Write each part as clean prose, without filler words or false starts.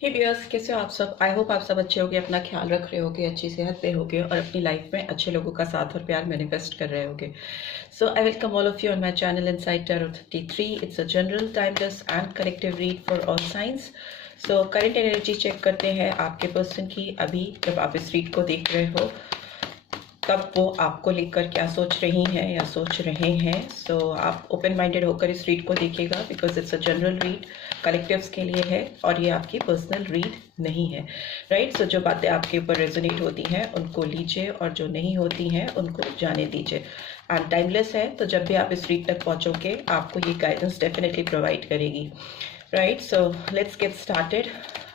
हे viewers, कैसे हो आप सब। आई होप आप सब अच्छे होगे, अपना ख्याल रख रहे होगे, अच्छी सेहत पे होगे और अपनी लाइफ में अच्छे लोगों का साथ और प्यार मैनिफेस्ट कर रहे होगे। So I welcome all of you on my channel inside tarot 33। It's a general timeless and collective read for all signs. So current energy check करते हैं आपके पर्सन की। अभी जब आप इस रीड को देख रहे हो तब वो आपको लेकर क्या सोच रही हैं या सोच रहे हैं। सो आप ओपन माइंडेड होकर इस रीड को देखिएगा, because it's a general read, collectives के लिए है और ये आपकी पर्सनल रीड नहीं है। राइट। सो जो बातें आपके ऊपर रेजोनेट होती हैं उनको लीजिए और जो नहीं होती हैं उनको जाने दीजिए। एंड टाइमलेस है, तो जब भी आप इस रीड तक पहुंचोगे आपको ये गाइडेंस डेफिनेटली प्रोवाइड करेगी। Right. So let's get started.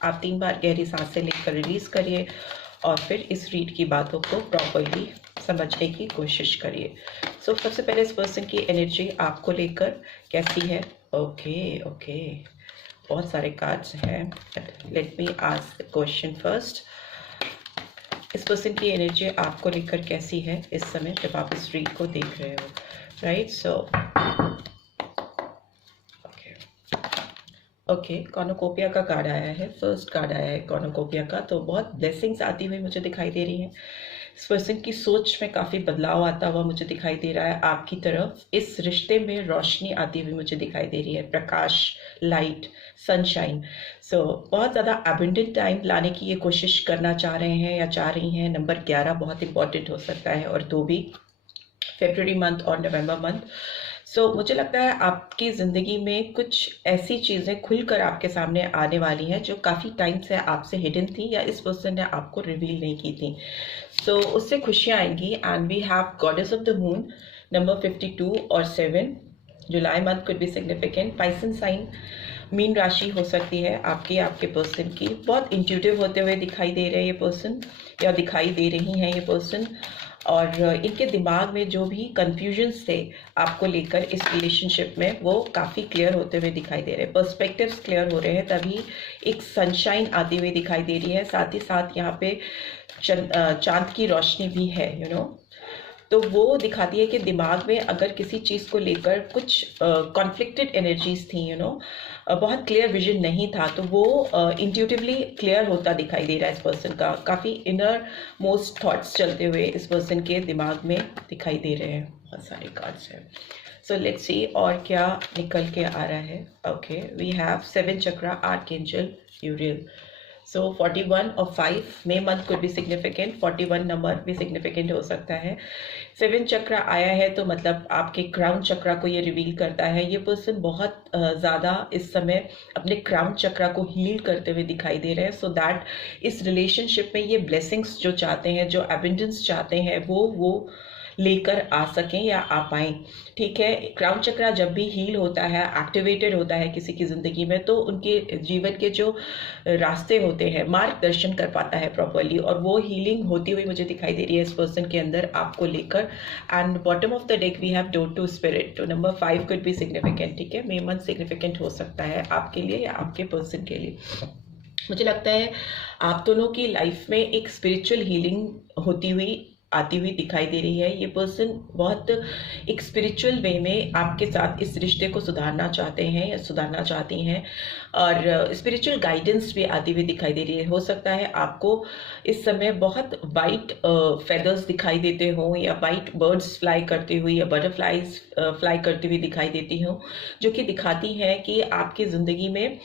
आप 3 बार गहरी सांसें लेकर रिलीज करिए और फिर इस रीड की बातों को प्रॉपरली समझने की कोशिश करिए। सो सबसे पहले इस पर्सन की एनर्जी आपको लेकर कैसी है। ओके ओके, बहुत सारे कार्ड्स हैं। Let me ask the question first. इस पर्सन की एनर्जी आपको लेकर कैसी है इस समय जब आप इस रीड को देख रहे हो। राइट। सो ओके, कॉर्नुकोपिया का कार्ड आया है। फर्स्ट कार्ड आया है कॉर्नुकोपिया का, तो बहुत ब्लेसिंग्स आती हुई मुझे दिखाई दे रही हैं। इस पर्सन की सोच में काफ़ी बदलाव आता हुआ मुझे दिखाई दे रहा है आपकी तरफ। इस रिश्ते में रोशनी आती हुई मुझे दिखाई दे रही है, प्रकाश, लाइट, सनशाइन। सो बहुत ज़्यादा अबंडेंट टाइम लाने की ये कोशिश करना चाह रहे हैं या चाह रही हैं। नंबर 11 बहुत इंपॉर्टेंट हो सकता है और 2 भी, फरवरी मंथ और नवंबर मंथ। सो मुझे लगता है आपकी ज़िंदगी में कुछ ऐसी चीज़ें खुलकर आपके सामने आने वाली हैं जो काफ़ी टाइम से आपसे हिडन थी या इस पर्सन ने आपको रिवील नहीं की थी। सो उससे खुशियाँ आएंगी। And we have goddess of the moon, number 52 और 7। July month could be significant. Pisces sign, मीन राशि हो सकती है आपकी, आपके पर्सन की। बहुत इंट्यूटिव होते हुए दिखाई दे रहे हैं ये पर्सन या दिखाई दे रही हैं ये पर्सन। और इनके दिमाग में जो भी कन्फ्यूजन्स थे आपको लेकर इस रिलेशनशिप में, वो काफ़ी क्लियर होते हुए दिखाई दे रहे हैं। पर्सपेक्टिव्स क्लियर हो रहे हैं, तभी एक सनशाइन आती हुई दिखाई दे रही है। साथ ही साथ यहाँ पे चांद की रोशनी भी है, तो वो दिखाती है कि दिमाग में अगर किसी चीज़ को लेकर कुछ कॉन्फ्लिक्टेड एनर्जीज थी, बहुत क्लियर विजन नहीं था, तो वो इंट्यूटिवली क्लियर होता दिखाई दे रहा है इस पर्सन का। काफ़ी इनर मोस्ट थॉट्स चलते हुए इस पर्सन के दिमाग में दिखाई दे रहे हैं। बहुत सारे कार्ड्स हैं। सो लेट्स सी और क्या निकल के आ रहा है। Okay, we have 7 chakra, archangel Uriel. So 41 और 5 मे मंथ कुड भी सिग्निफिकेंट। 41 नंबर भी सिग्निफिकेंट हो सकता है। 7 चक्र आया है तो मतलब आपके क्राउन चक्रा को ये रिवील करता है। ये पर्सन बहुत ज़्यादा इस समय अपने क्राउन चक्रा को हील करते हुए दिखाई दे रहे हैं, सो दैट इस रिलेशनशिप में ये ब्लेसिंग्स जो चाहते हैं, जो एबंडेंस चाहते हैं, वो लेकर आ सकें या आ पाएँ। ठीक है। क्राउन चक्रा जब भी हील होता है, एक्टिवेटेड होता है किसी की ज़िंदगी में, तो उनके जीवन के जो रास्ते होते हैं, मार्गदर्शन कर पाता है प्रॉपरली, और वो हीलिंग होती हुई मुझे दिखाई दे रही है इस पर्सन के अंदर आपको लेकर। And bottom of the deck we have door to spirit, तो नंबर 5 कुड बी सिग्निफिकेंट। ठीक है, मे मंथ सिग्निफिकेंट हो सकता है आपके लिए या आपके पर्सन के लिए। मुझे लगता है आप दोनों की लाइफ में एक स्पिरिचुअल हीलिंग होती हुई आती हुई दिखाई दे रही है। ये पर्सन बहुत एक स्पिरिचुअल वे में आपके साथ इस रिश्ते को सुधारना चाहते हैं या सुधारना चाहती हैं, और स्पिरिचुअल गाइडेंस भी आती हुई दिखाई दे रही है। हो सकता है आपको इस समय बहुत वाइट फेदर्स दिखाई देते हों या वाइट बर्ड्स फ्लाई करते हुए या बटरफ्लाइज फ्लाई करती हुई दिखाई देती हों, जो कि दिखाती हैं कि आपकी ज़िंदगी में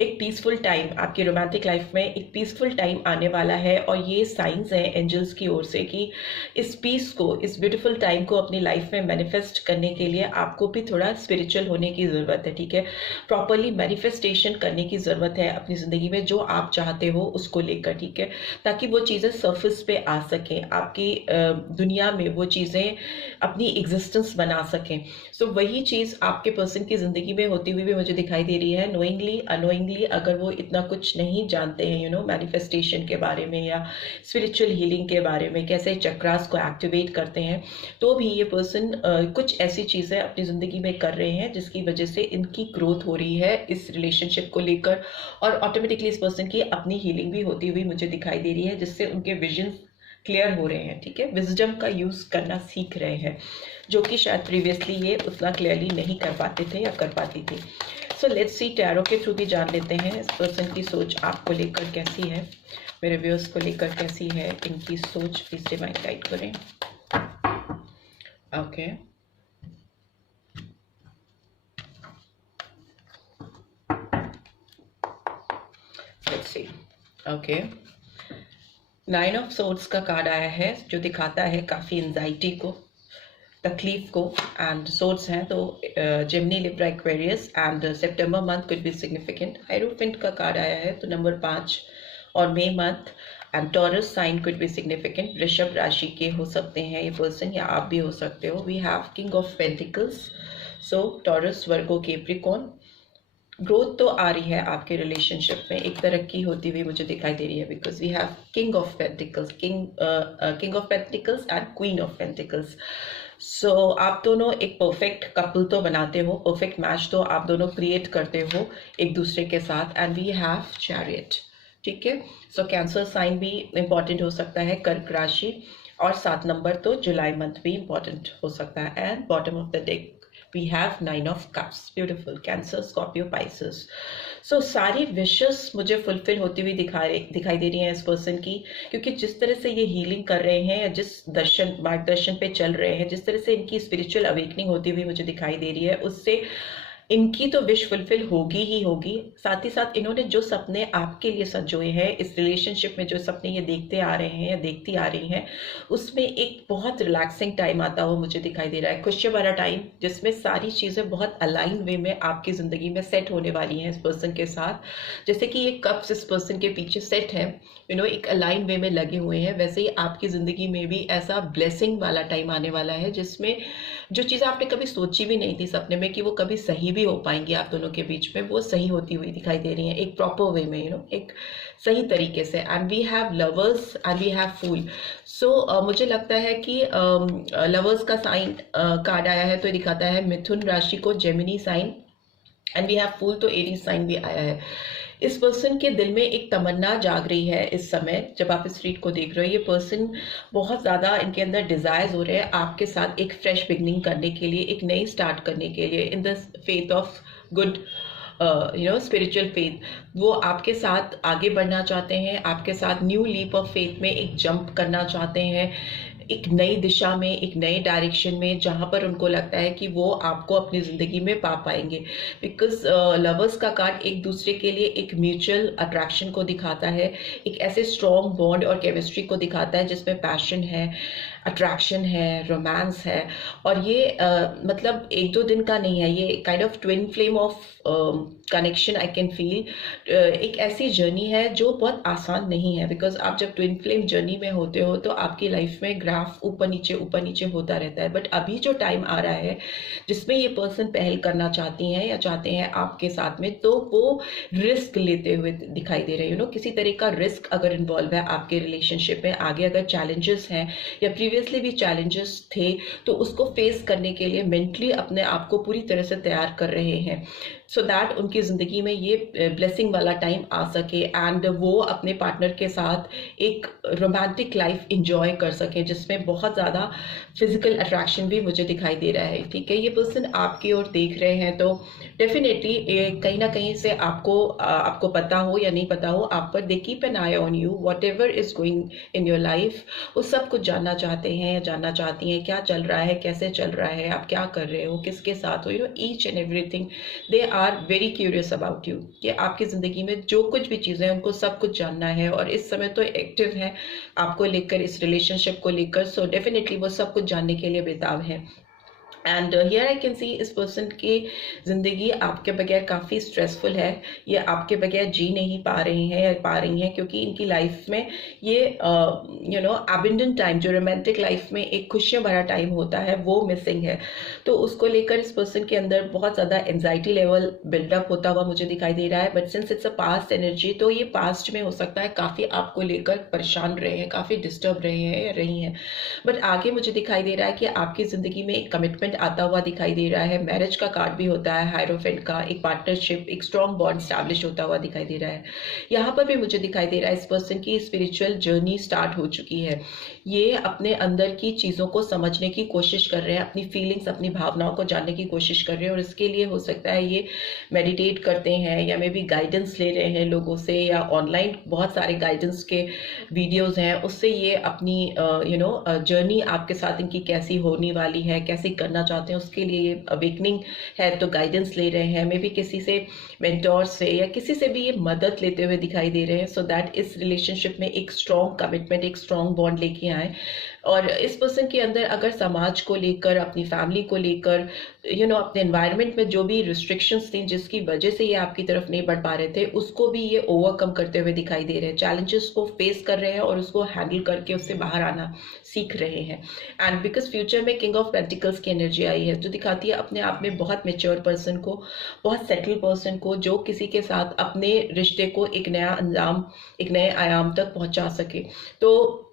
एक पीसफुल टाइम, आपकी रोमांटिक लाइफ में एक पीसफुल टाइम आने वाला है। और ये साइंस हैं एंजल्स की ओर से कि इस पीस को, इस ब्यूटीफुल टाइम को अपनी लाइफ में मैनिफेस्ट करने के लिए आपको भी थोड़ा स्पिरिचुअल होने की ज़रूरत है। ठीक है, प्रॉपरली मैनिफेस्टेशन करने की ज़रूरत है अपनी ज़िंदगी में जो आप चाहते हो उसको लेकर। ठीक है, ताकि वो चीज़ें सर्फेस पे आ सकें, आपकी दुनिया में वो चीज़ें अपनी एग्जिस्टेंस बना सकें। सो वही चीज़ आपके पर्सन की ज़िंदगी में होती हुई भी मुझे दिखाई दे रही है। नोइंगली अनोइंगली, अगर वो इतना कुछ नहीं जानते हैं मैनिफेस्टेशन के बारे में या स्पिरिचुअल हीलिंग के बारे में, कैसे चक्रास को एक्टिवेट करते हैं, तो भी ये पर्सन कुछ ऐसी चीज़ें अपनी ज़िंदगी में कर रहे हैं जिसकी वजह से इनकी ग्रोथ हो रही है इस रिलेशनशिप को लेकर, और ऑटोमेटिकली इस पर्सन की अपनी हीलिंग भी होती हुई मुझे दिखाई दे रही है, जिससे उनके विजन क्लियर हो रहे हैं। ठीक है, विजडम का यूज़ करना सीख रहे हैं, जो कि शायद प्रीवियसली ये उतना क्लियरली नहीं कर पाते थे या कर पाती थी। सो लेट्स सी, टैरो के थ्रू भी जान लेते हैं इस पर्सन की सोच आपको लेकर कैसी है, मेरे व्यूअर्स को लेकर कैसी है इनकी सोच, प्लीज डिवाइन गाइड करें। Okay, let's see. Okay, 9 of swords का कार्ड आया है जो दिखाता है काफ़ी एंजाइटी को, तकलीफ को, एंड सोर्ड्स हैं तो जेमिनी, लिब्रा, एक्वेरियस एंड सितंबर month could be significant. Hierophant का कार्ड आया है तो नंबर 5 और मई month and Taurus sign could be significant. वृषभ राशि के हो सकते हैं ये पर्सन या आप भी हो सकते हो। We have king of pentacles, so Taurus, Virgo, Capricorn. Growth तो आ रही है आपके रिलेशनशिप में, एक तरक्की होती हुई मुझे दिखाई दे रही है, because we have king of pentacles, king of pentacles and queen of pentacles. So आप दोनों एक परफेक्ट कपल तो बनाते हो, परफेक्ट मैच तो आप दोनों क्रिएट करते हो एक दूसरे के साथ। एंड वी हैव चैरियट, ठीक है। सो कैंसर साइन भी इम्पॉर्टेंट हो सकता है, कर्क राशि, और 7 नंबर तो जुलाई मंथ भी इम्पॉर्टेंट हो सकता है। And bottom of the deck we have 9 of cups, beautiful, Cancer, Scorpio, Pisces. So सारी विशेस मुझे फुलफिल होती हुई दिखाई दे रही हैं इस पर्सन की, क्योंकि जिस तरह से ये हीलिंग कर रहे हैं या जिस मार्गदर्शन पे चल रहे हैं, जिस तरह से इनकी स्पिरिचुअल अवेकनिंग होती हुई मुझे दिखाई दे रही है, उससे इनकी तो विश फुलफिल होगी ही होगी। साथ ही साथ इन्होंने जो सपने आपके लिए संजोए हैं, इस रिलेशनशिप में जो सपने ये देखते आ रहे हैं या देखती आ रही हैं, उसमें एक बहुत रिलैक्सिंग टाइम आता हुआ मुझे दिखाई दे रहा है, खुशी भरा टाइम, जिसमें सारी चीज़ें बहुत अलाइन वे में आपकी ज़िंदगी में सेट होने वाली हैं इस पर्सन के साथ। जैसे कि ये कप्स इस पर्सन के पीछे सेट है, एक अलाइन वे में लगे हुए हैं, वैसे ही आपकी ज़िंदगी में भी ऐसा ब्लेसिंग वाला टाइम आने वाला है, जिसमें जो चीज़ें आपने कभी सोची भी नहीं थी सपने में कि वो कभी सही भी हो पाएंगी आप दोनों के बीच में, वो सही होती हुई दिखाई दे रही हैं एक प्रॉपर वे में, एक सही तरीके से। And we have lovers and we have fool. So मुझे लगता है कि लवर्स का साइन कार्ड आया है तो ये दिखाता है मिथुन राशि को, Gemini sign, and we have fool तो एरीज साइन भी आया है। इस पर्सन के दिल में एक तमन्ना जाग रही है इस समय, जब आप इस रीड को देख रहे हो। ये पर्सन बहुत ज़्यादा, इनके अंदर डिज़ायर्स हो रहे हैं आपके साथ एक फ्रेश बिगनिंग करने के लिए, एक नई स्टार्ट करने के लिए, in the faith of good spiritual faith. वो आपके साथ आगे बढ़ना चाहते हैं, आपके साथ न्यू लीप ऑफ फेथ में एक जंप करना चाहते हैं, एक नई दिशा में, एक नए डायरेक्शन में, जहाँ पर उनको लगता है कि वो आपको अपनी ज़िंदगी में पा पाएंगे। बिकॉज लवर्स का कार्ड एक दूसरे के लिए एक म्यूचुअल अट्रैक्शन को दिखाता है, एक ऐसे स्ट्रॉन्ग बॉन्ड और केमिस्ट्री को दिखाता है जिसमें पैशन है, अट्रैक्शन है, रोमांस है। और ये मतलब 1-2 दिन का नहीं है, ये kind of twin flame of connection I can feel. एक ऐसी जर्नी है जो बहुत आसान नहीं है, बिकॉज आप जब ट्विन फ्लेम जर्नी में होते हो तो आपकी लाइफ में ग्राफ ऊपर नीचे होता रहता है। बट अभी जो टाइम आ रहा है जिसमें ये पर्सन पहल करना चाहती हैं या चाहते हैं आपके साथ में, तो वो रिस्क लेते हुए दिखाई दे रहे हैं। किसी तरह का रिस्क अगर इन्वॉल्व है आपके रिलेशनशिप में, आगे अगर चैलेंजेस हैं या प्रीवियसली भी चैलेंजेस थे, तो उसको फेस करने के लिए मेंटली अपने आप को पूरी तरह से तैयार कर रहे हैं, सो दैट उनकी ज़िंदगी में ये ब्लेसिंग वाला टाइम आ सके एंड वो अपने पार्टनर के साथ एक रोमांटिक लाइफ इंजॉय कर सकें, जिसमें बहुत ज़्यादा फिजिकल अट्रैक्शन भी मुझे दिखाई दे रहा है। ठीक है, ये पर्सन आपकी ओर देख रहे हैं तो डेफिनेटली कहीं ना कहीं से आपको पता हो या नहीं पता हो, आप पर they keep an I on you, what ever is going in your life, वो सब कुछ जानना चाहते हैं या जानना चाहती हैं, क्या चल रहा है, कैसे चल रहा है, आप क्या कर रहे हो, किसके साथ हो, each and everything they are very curious about you, कि आपकी ज़िंदगी में जो कुछ भी चीज़ें हैं उनको सब कुछ जानना है। और इस समय तो एक्टिव है आपको लेकर, इस रिलेशनशिप को लेकर, सो डेफिनेटली वो सब कुछ जानने के लिए बेताब है। And here I can see इस पर्सन की ज़िंदगी आपके बगैर काफ़ी स्ट्रेसफुल है, ये आपके बगैर जी नहीं पा रहे हैं या पा रही हैं, क्योंकि इनकी लाइफ में ये एबंडेंट टाइम, जो रोमांटिक लाइफ में एक खुशियाँ भरा टाइम होता है, वो मिसिंग है। तो उसको लेकर इस पर्सन के अंदर बहुत ज़्यादा एंजाइटी लेवल बिल्डअप होता हुआ मुझे दिखाई दे रहा है। But since it's a past energy, तो ये पास्ट में हो सकता है काफ़ी आपको लेकर परेशान रहे हैं, काफ़ी डिस्टर्ब रहे हैं या रही हैं। बट आगे मुझे दिखाई दे रहा है कि आपकी ज़िंदगी में एक कमिटमेंट आता हुआ दिखाई दे रहा है, मैरिज का कार्ड भी होता है, हायरोफेंट का, एक पार्टनरशिप, एक स्ट्रॉन्ग बॉन्ड स्टैब्लिश होता हुआ दिखाई दे रहा है। यहाँ पर भी मुझे दिखाई दे रहा है इस पर्सन की स्पिरिचुअल जर्नी स्टार्ट हो चुकी है। ये अपने अंदर की चीज़ों को समझने की कोशिश कर रहे हैं, अपनी फीलिंग्स, अपनी भावनाओं को जानने की कोशिश कर रहे हैं, और इसके लिए हो सकता है ये मेडिटेट करते हैं या मे बी गाइडेंस ले रहे हैं लोगों से, या ऑनलाइन बहुत सारे गाइडेंस के वीडियोस हैं, उससे ये अपनी जर्नी आपके साथ इनकी कैसी होने वाली है, कैसे करना चाहते हैं, उसके लिए ये अवेकनिंग है तो गाइडेंस ले रहे हैं, मे बी किसी से, मेंटोर से या किसी से भी ये मदद लेते हुए दिखाई दे रहे हैं, सो दैट इस रिलेशनशिप में एक स्ट्रॉन्ग कमिटमेंट, एक स्ट्रॉन्ग बॉन्ड लेके आए। और इस पर्सन के अंदर अगर समाज को लेकर, अपनी फैमिली को लेकर, अपने एनवायरनमेंट में जो भी रिस्ट्रिक्शंस थी जिसकी वजह से ये आपकी तरफ नहीं बढ़ पा रहे थे, उसको भी ये ओवरकम करते हुए दिखाई दे रहे हैं, चैलेंजेस को फेस कर रहे हैं और उसको हैंडल करके उससे बाहर आना सीख रहे हैं। एंड बिकॉज फ्यूचर में किंग ऑफ पेंटिकल्स की एनर्जी आई है, जो दिखाती है अपने आप में बहुत मेच्योर पर्सन को, बहुत सेटल पर्सन को, जो किसी के साथ अपने रिश्ते को एक नया अंजाम, एक नए आयाम तक पहुंचा सके। तो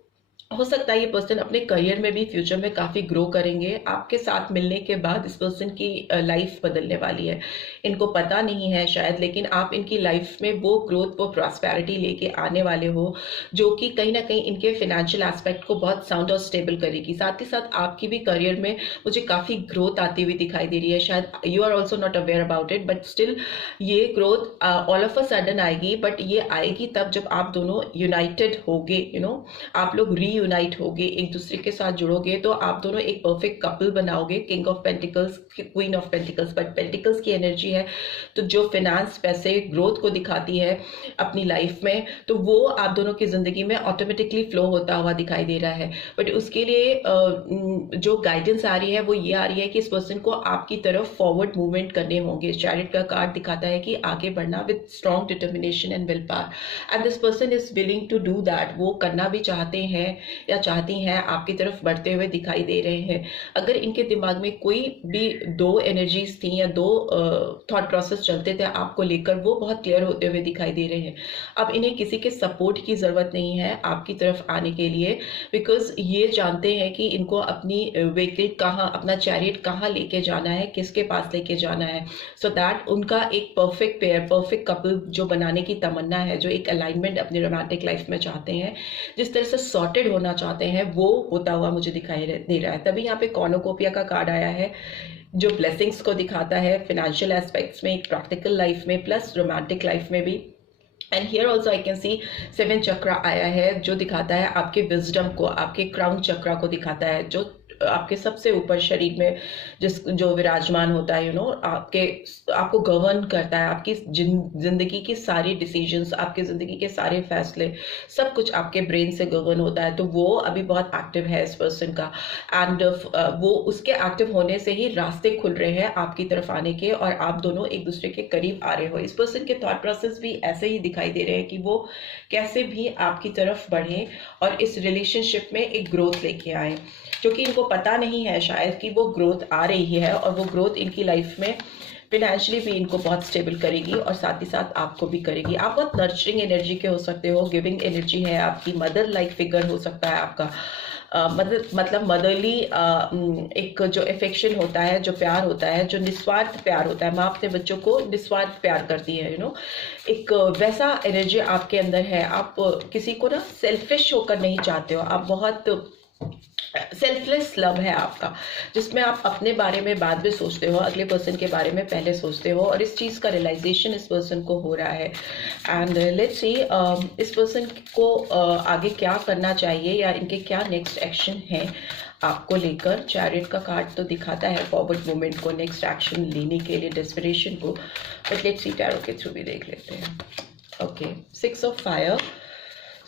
हो सकता है ये पर्सन अपने करियर में भी फ्यूचर में काफ़ी ग्रो करेंगे। आपके साथ मिलने के बाद इस पर्सन की लाइफ बदलने वाली है, इनको पता नहीं है शायद, लेकिन आप इनकी लाइफ में वो ग्रोथ, वो प्रॉस्पेरिटी लेके आने वाले हो, जो कि कहीं ना कहीं इनके फाइनेंशियल एस्पेक्ट को बहुत साउंड और स्टेबल करेगी। साथ ही साथ आपकी भी करियर में मुझे काफ़ी ग्रोथ आती हुई दिखाई दे रही है। शायद you are also not aware about it, but still ये growth all of a sudden आएगी, बट ये आएगी तब जब आप दोनों यूनाइटेड होगे, आप लोग यूनाइट होगे, एक दूसरे के साथ जुड़ोगे, तो आप दोनों एक परफेक्ट कपल बनाओगे। King of pentacles, queen of pentacles, but pentacles की एनर्जी है, तो जो फाइनेंस, पैसे, ग्रोथ को दिखाती है अपनी लाइफ में, तो वो आप दोनों की जिंदगी में ऑटोमेटिकली फ्लो होता हुआ दिखाई दे रहा है। बट उसके लिए जो गाइडेंस आ रही है वो ये आ रही है कि इस पर्सन को आपकी तरफ फॉरवर्ड मूवमेंट करने होंगे। चैरिट का कार्ड दिखाता है कि आगे बढ़ना with strong determination and will power, and this person is willing to do that. वो करना भी चाहते हैं या चाहती हैं, आपकी तरफ बढ़ते हुए दिखाई दे रहे हैं। अगर इनके दिमाग में कोई भी दो एनर्जीज थी या दो थॉट प्रोसेस चलते थे आपको लेकर, वो बहुत क्लियर होते हुए दिखाई दे रहे हैं। अब इन्हें किसी के सपोर्ट की जरूरत नहीं है आपकी तरफ आने के लिए, बिकॉज ये जानते हैं कि इनको अपनी व्हीकल कहाँ, अपना चैरियट कहाँ लेके जाना है, किसके पास लेके जाना है, सो दैट उनका एक परफेक्ट पेयर, परफेक्ट कपल जो बनाने की तमन्ना है, जो एक अलाइनमेंट अपनी रोमांटिक लाइफ में चाहते हैं, जिस तरह से सॉर्टेड होना चाहते हैं, वो होता हुआ मुझे दिखाई दे रहा है। तभी यहाँ पे कॉर्नुकोपिया का कार्ड आया है, जो ब्लेसिंग्स को दिखाता है फाइनेंशियल एस्पेक्ट्स में, एक प्रैक्टिकल लाइफ में, प्लस रोमांटिक लाइफ में भी। And here also I can see 7 चक्रा आया है, जो दिखाता है आपके विजडम को, आपके क्राउन चक्रा को दिखाता है, जो आपके सबसे ऊपर शरीर में जो विराजमान होता है, आपको गवर्न करता है, आपकी जिंदगी की सारी डिसीजंस, आपकी जिंदगी के सारे फैसले, सब कुछ आपके ब्रेन से गवर्न होता है। तो वो अभी बहुत एक्टिव है इस पर्सन का, एंड वो उसके एक्टिव होने से ही रास्ते खुल रहे हैं आपकी तरफ आने के, और आप दोनों एक दूसरे के करीब आ रहे हो। इस पर्सन के थॉट प्रोसेस भी ऐसे ही दिखाई दे रहे हैं कि वो कैसे भी आपकी तरफ बढ़े और इस रिलेशनशिप में एक ग्रोथ लेके आए, जो कि इनको पता नहीं है शायद कि वो ग्रोथ आ रही है, और वो ग्रोथ इनकी लाइफ में फाइनेंशियली भी इनको बहुत स्टेबल करेगी और साथ ही साथ आपको भी करेगी। आप बहुत नर्चरिंग एनर्जी के हो सकते हो, गिविंग एनर्जी है आपकी, मदर लाइक फिगर हो सकता है आपका, मतलब मदरली एक जो अफेक्शन होता है, जो प्यार होता है, जो निस्वार्थ प्यार होता है, माँ अपने बच्चों को निस्वार्थ प्यार करती है, एक वैसा एनर्जी आपके अंदर है। आप किसी को ना सेल्फिश होकर नहीं चाहते हो, आप बहुत सेल्फलेस लव है आपका, जिसमें आप अपने बारे में बाद में सोचते हो, अगले पर्सन के बारे में पहले सोचते हो, और इस चीज़ का रियलाइजेशन इस पर्सन को हो रहा है। एंड लेट्स सी इस पर्सन को आगे क्या करना चाहिए, या इनके क्या नेक्स्ट एक्शन है आपको लेकर। चैरियट का कार्ड तो दिखाता है फॉरवर्ड मूवमेंट को, नेक्स्ट एक्शन लेने के लिए, डेस्परेशन को, बट लेट्स सी टैरो के थ्रू भी देख लेते हैं। Okay, 6 of fire,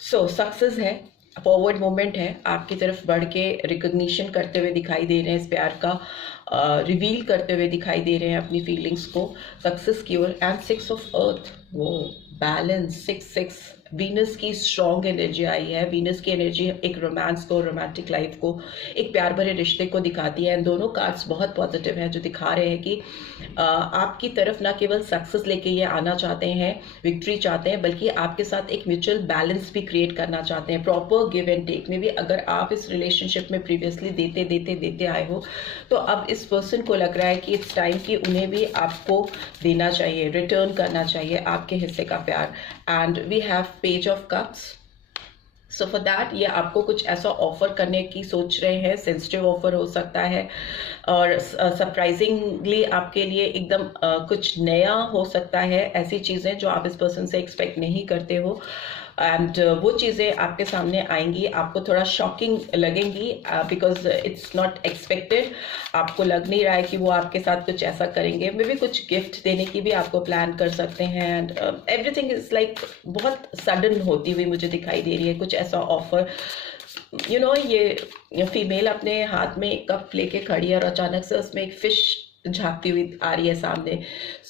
so success है, फॉरवर्ड मूवमेंट है, आपकी तरफ बढ़ के रिकग्निशन करते हुए दिखाई दे रहे हैं, इस प्यार का रिवील करते हुए दिखाई दे रहे हैं अपनी फीलिंग्स को, सक्सेस की ओर। एंड 6 ऑफ अर्थ, वो बैलेंस, 6 वीनस की स्ट्रॉन्ग एनर्जी आई है। वीनस की एनर्जी एक रोमांस को, रोमांटिक लाइफ को, एक प्यार भरे रिश्ते को दिखाती है। दोनों कार्ड्स बहुत पॉजिटिव हैं, जो दिखा रहे हैं कि आपकी तरफ ना केवल सक्सेस लेके ये आना चाहते हैं, विक्ट्री चाहते हैं, बल्कि आपके साथ एक म्यूचुअल बैलेंस भी क्रिएट करना चाहते हैं, प्रॉपर गिव एंड टेक में भी। अगर आप इस रिलेशनशिप में प्रीवियसली देते आए हो, तो अब इस पर्सन को लग रहा है कि इट्स टाइम कि उन्हें भी आपको देना चाहिए, रिटर्न करना चाहिए आपके हिस्से का प्यार। And we have page of cups. So for that ये आपको कुछ ऐसा ऑफर करने की सोच रहे हैं, सेंसिटिव ऑफर हो सकता है, और सरप्राइजिंगली आपके लिए एकदम कुछ नया हो सकता है, ऐसी चीज़ें जो आप इस पर्सन से एक्सपेक्ट नहीं करते हो। एंड वो चीज़ें आपके सामने आएंगी, आपको थोड़ा शॉकिंग लगेंगी, बिकॉज इट्स नॉट एक्सपेक्टेड। आपको लग नहीं रहा है कि वो आपके साथ कुछ ऐसा करेंगे। मे बी कुछ गिफ्ट देने की भी आपको प्लान कर सकते हैं। एंड एवरीथिंग इज लाइक बहुत सडन होती हुई मुझे दिखाई दे रही है, कुछ ऐसा ऑफर। यू नो, ये फीमेल अपने हाथ में एक कप लेके खड़ी है और अचानक से उसमें एक फिश झांकती हुई आ रही है सामने।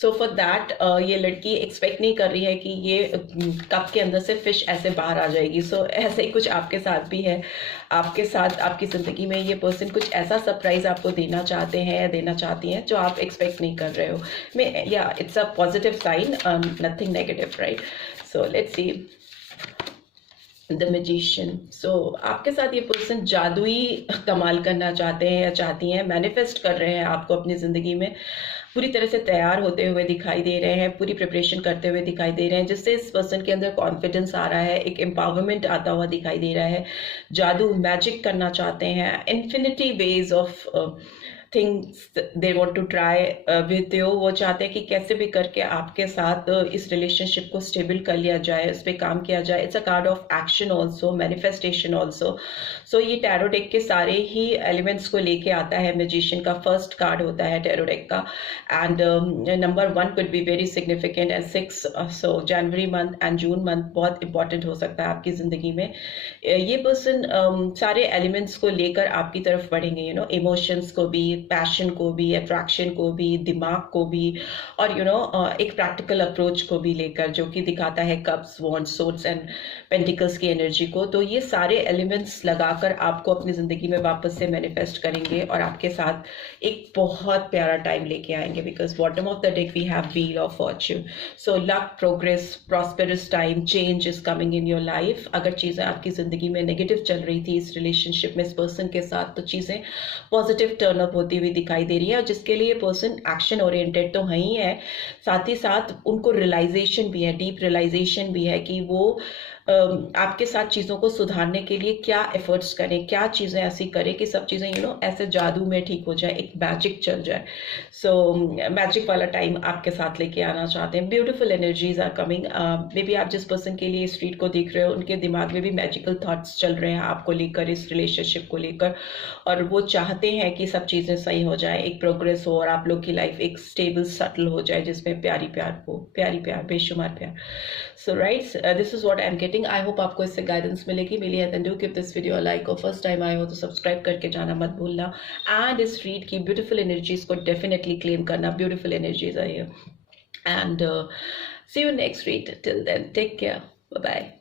सो फॉर दैट ये लड़की एक्सपेक्ट नहीं कर रही है कि ये कप के अंदर से फिश ऐसे बाहर आ जाएगी। सो ऐसे ही कुछ आपके साथ भी है। आपके साथ आपकी ज़िंदगी में ये पर्सन कुछ ऐसा सरप्राइज आपको देना चाहते हैं या देना चाहती हैं जो आप एक्सपेक्ट नहीं कर रहे हो। या it's a positive sign, nothing negative, right? So let's see the magician. So आपके साथ ये पर्सन जादुई कमाल करना चाहते हैं या चाहती हैं, मैनिफेस्ट कर रहे हैं आपको अपनी ज़िंदगी में, पूरी तरह से तैयार होते हुए दिखाई दे रहे हैं, पूरी प्रिपरेशन करते हुए दिखाई दे रहे हैं, जिससे इस पर्सन के अंदर कॉन्फिडेंस आ रहा है, एक एम्पावरमेंट आता हुआ दिखाई दे रहा है। जादू, मैजिक करना चाहते हैं, infinity ways of things they want to try with you. वो चाहते हैं कि कैसे भी करके आपके साथ इस रिलेशनशिप को स्टेबल कर लिया जाए, उस पर काम किया जाए। It's a card of action also, manifestation also. So ये टैरो डेक के सारे ही एलिमेंट्स को लेके आता है। मैजिशियन का फर्स्ट कार्ड होता है टैरो डेक का, and number 1 could be very significant, and 6 so January month and June month बहुत इंपॉर्टेंट हो सकता है आपकी ज़िंदगी में। ये पर्सन सारे एलिमेंट्स को लेकर आपकी तरफ बढ़ेंगे, यू नो, इमोशंस को भी, पैशन को भी, अट्रैक्शन को भी, दिमाग को भी, और यू नो एक प्रैक्टिकल अप्रोच को भी लेकर, जो कि दिखाता है cups, wands, swords and pentacles की एनर्जी को। तो ये सारे एलिमेंट्स लगाकर आपको अपनी ज़िंदगी में वापस से मैनिफेस्ट करेंगे और आपके साथ एक बहुत प्यारा टाइम लेके आएंगे। Because bottom of the deck we have wheel of fortune. So luck, progress, prosperous time, change is coming in your life. अगर चीज़ें आपकी ज़िंदगी में नेगेटिव चल रही थी इस रिलेशनशिप में, इस पर्सन के साथ, तो चीज़ें पॉजिटिव टर्नअप होती हुई दिखाई दे रही है। और जिसके लिए पर्सन एक्शन ओरिएंटेड तो है ही है, साथ ही साथ उनको रियलाइजेशन भी है, डीप रियलाइजेशन भी है कि वो आपके साथ चीज़ों को सुधारने के लिए क्या एफर्ट्स करें, क्या चीज़ें ऐसी करें कि सब चीज़ें यू नो ऐसे जादू में ठीक हो जाए, एक मैजिक चल जाए। सो मैजिक वाला टाइम आपके साथ लेके आना चाहते हैं। Beautiful energies are coming. Maybe आप जिस पर्सन के लिए इस रीड को देख रहे हो, उनके दिमाग में भी मैजिकल थॉट्स चल रहे हैं आपको लेकर, इस रिलेशनशिप को लेकर, और वो चाहते हैं कि सब चीज़ें सही हो जाए, एक प्रोग्रेस हो, और आप लोग की लाइफ एक स्टेबल, सटल हो जाए, जिसमें प्यारी प्यार हो, प्यारी प्यार, बेशुमार प्यार। So right, this is what I am getting. I hope आपको इससे गाइडेंस मिलेगी। मिली है, then do give this video a like, और फर्स्ट टाइम आए हो तो सब्सक्राइब करके जाना मत भूलना। एंड इस रीड की ब्यूटीफुल एनर्जीज को डेफिनेटली क्लेम करना। Beautiful energies are here, and see you next read. Till then take care, bye bye.